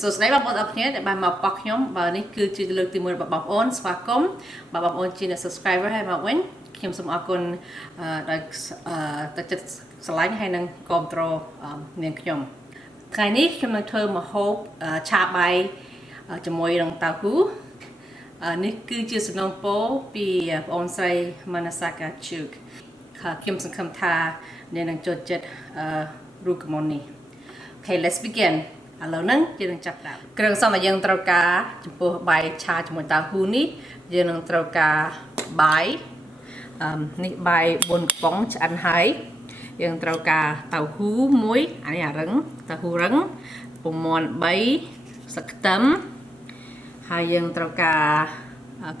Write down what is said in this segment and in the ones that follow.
So today I'm going to buy my box nhóm vàនេះគឺជាលើកទី1របស់បងប្អូនស្វាគមន៍បងប្អូនជាអ្នក subscriber ហើយមកវិញខ្ញុំសូមអរគុណដែលទឹកចិត្តស្រឡាញ់ហើយនឹងគាំទ្រនាងខ្ញុំថ្ងៃនេះខ្ញុំនឹងធ្វើម្ហូបឆាបាយជាមួយនឹងតៅហ៊ូនេះគឺជាសំណងពោពីបងអូនស្រី Manasaka Chuk ខ្ញុំសង្ឃឹមថាអ្នកនឹងចូលចិត្តរូបមន្តនេះ Okay, let's begin. ឥឡូវហ្នឹងយើងនឹងចាប់ដាក់គ្រឿងផ្សំដែលយើងត្រូវការចំពោះបាយឆាជាមួយតៅហ៊ូនេះយើងនឹងត្រូវការបាយនេះបាយ4កំប៉ុងឆ្អិនហើយយើងត្រូវការតៅហ៊ូមួយអានេះអារឹងតៅហ៊ូរឹងពងមាន់3ស្លឹកខ្ទឹមហើយយើងត្រូវការ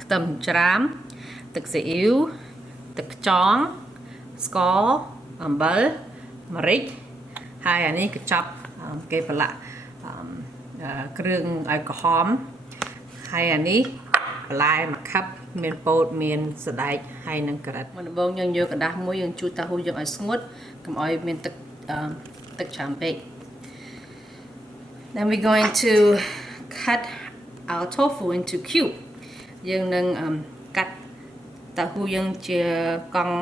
ខ្ទឹមច្រាមទឹកស៊ីអ៊ីវទឹកខ្យងស្ករអំបិលម្រេចហើយអានេះកញ្ចប់គេប្រឡាក់គ្រឿងឲ្យក្រហមហើយអានេះបន្លែមួយខាប់មានពោតមានសណ្ដែកហើយនឹងការ៉ុតមុនដំបូងយើងយកกระดาษមួយយើងជូតតៅហ៊ូយើងឲ្យស្ងួតកុំឲ្យមានទឹកច្រើនពេក Then we're going to cut our tofu into cube យើងនឹងកាត់តៅហ៊ូយើងជាកង់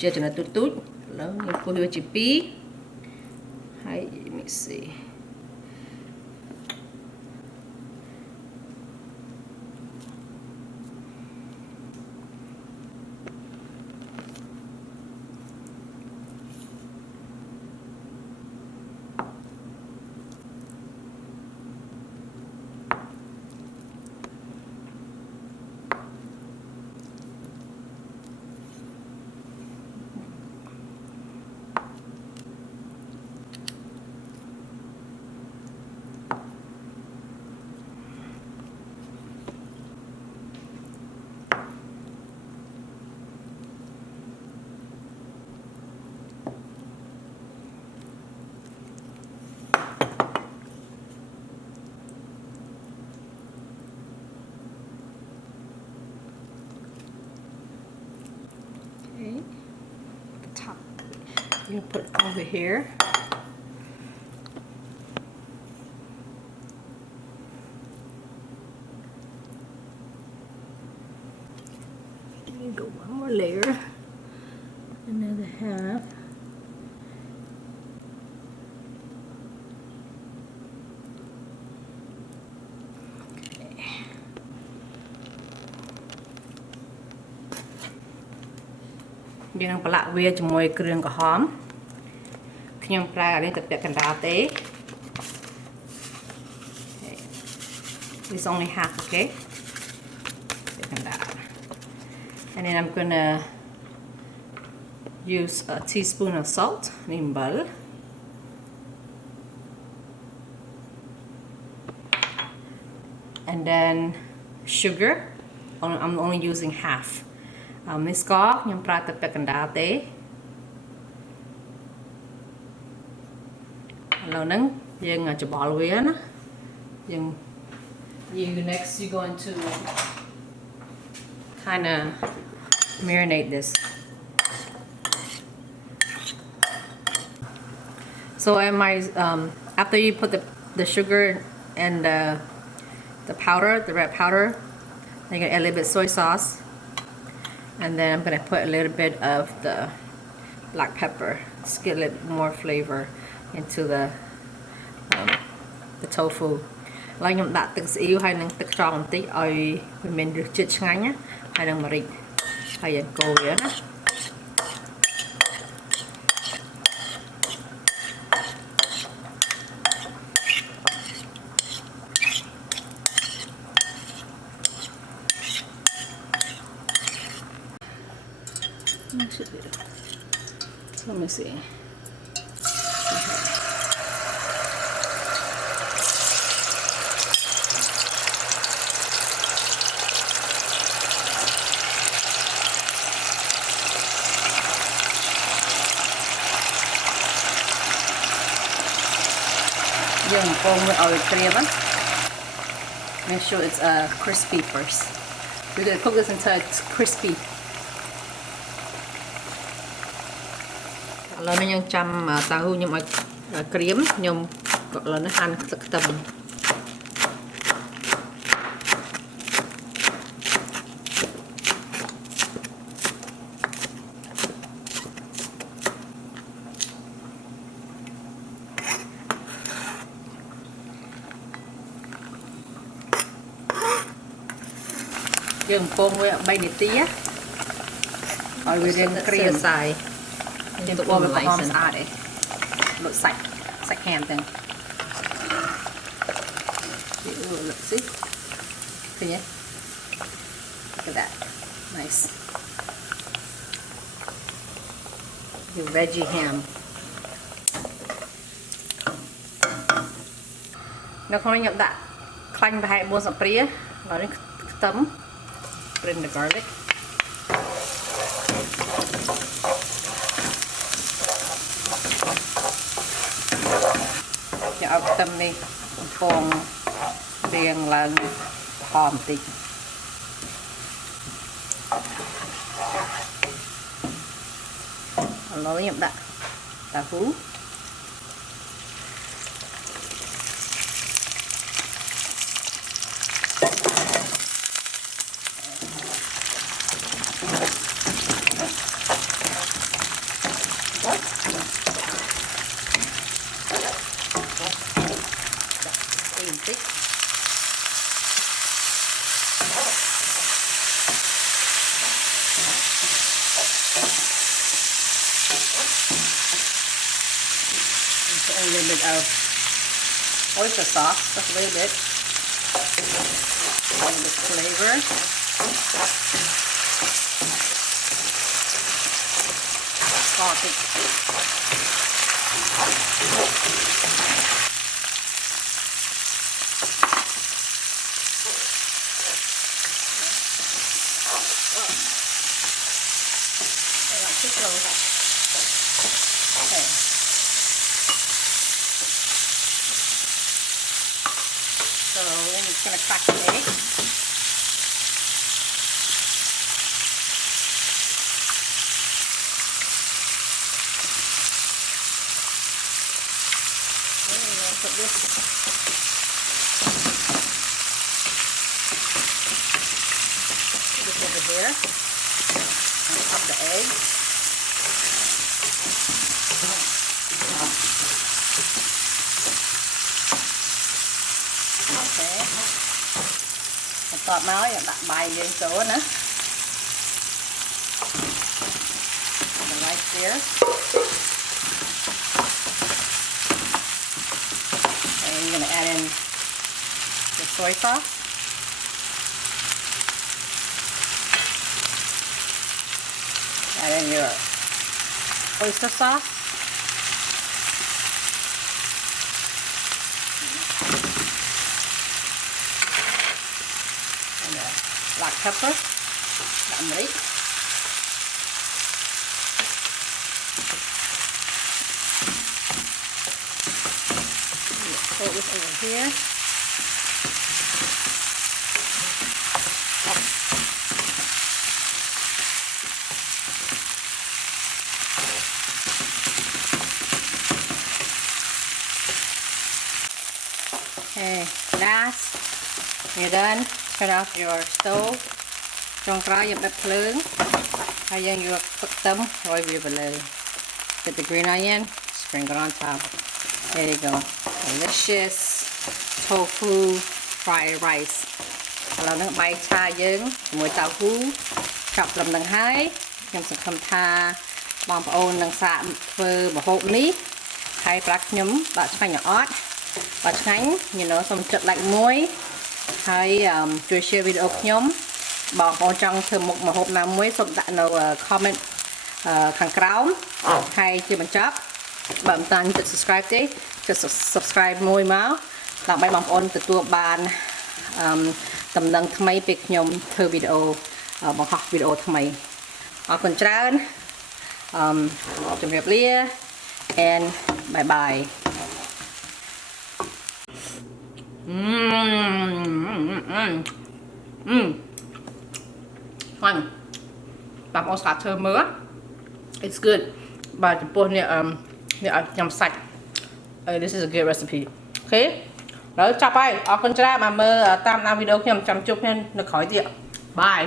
ជាចំណិតទូចៗឥឡូវយើងគោះវាជា2ហើយ let me see the top you put over here you go one more layer another halfយើងនឹងប្រឡាក់វាជាមួយគ្រឿងក្រហមខ្ញុំប្រើអានេះទៅពាក់កណ្ដាលទេ It's only half, okay? ពាក់កណ្ដាល And then I'm gonna use a teaspoon of salt នេះអំបិល And then sugar I'm only using halfនេះស្ករខ្ញុំប្រើទឹកពាក់កណ្ដាលទេឥឡូវហ្នឹងយើងច្បល់វាណាយើង next you're going to kind of marinate this so after you put the sugar and the powder the red powder then you're gonna add a little bit of soy sauce and then I'm going to put a little bit of the black pepper to get a little more flavor into the tofu ឡើយខ្ញុំដាក់ទឹកស៊ីអ៊ីវហើយនឹងទឹកខ្យងបន្តិចឲ្យវាមានរសជាតិឆ្ងាញ់ណាហើយនឹងម្រេចហើយយើងកូរវាណាSo let me see. Dùng con với ổi cream á. Make sure it's crispy first. We're gonna cook this until it's crispy. ឥឡូវនេះខ្ញុំចាំតៅហ៊ូខ្ញុំឲ្យក្រៀមខ្ញុំ là nó ăn sực tầm dương pông với bay nít tía rồi wir riêng cria xài nhưng tụi con phải bom sạch đấy lột sạch sạch hèn từng look see can you look at that nice the veggie ham nó không nhập đã khanh và hai buôn sập pria rồi đến tấm bring the garlic cho tấm đi còn riêng là hòm tí nó nhập đã Tofu tích a little bit of oyster sauce, just a little bit of the flavor. Salt it. Okay. So then it's going to crack the egg. Okay, we're going to put this over here on top of the egg. Okay. Một tọt máu đặt bài lên chỗ nữa. The rice here. And you're going to add in the soy sauce. Add in your oyster sauce. And black pepper. Turmeric. Put this over here. Okay, last, you're done. Turn off your stove. Trong trái dùng bếp lớn. Hay dân vừa phức tấm rồi vừa lên. Put the green onion, sprinkle on top. There you go. Delicious tofu fried rice. ឥឡូវនឹងបាយឆាយើងជាមួយតៅហ៊ូចប់ត្រឹមនឹងហើយខ្ញុំសង្ឃឹមថាបងប្អូននឹងសាកធ្វើម្ហូបនេះហើយប្រាប់ខ្ញុំបើឆ្ងាញ់អត់បើឆ្ងាញ់សូមចុច like មួយហើយជួយ share វីដេអូខ្ញុំបងប្អូនចង់ធ្វើមុខម្ហូបណាមួយសូមដាក់នៅ comment ខាងក្រោមហើយជាបញ្ចប់បើមិនតាន់ចុច subscribe ទេចុច subscribe មួយមកដើម្បីបងប្អូនទទួលបានតំណែងថ្មីពេលខ្ញុំធ្វើវីដេអូបង្ហោះវីដេអូថ្មីអរគុណច្រើនជម្រាបលា and bye bye ហ្វាញ់បងប្អូនស្កាត់ធ្វើមើល it's good បាទចំពោះនេះឲ្យញ៉ាំសាច់ this is a good recipe អូខេដល់ចាប់ហើយអរគុណច្រើនមកមើលតាមតាមវីដេអូខ្ញុំចាំជួបគ្នានៅក្រោយទៀត bye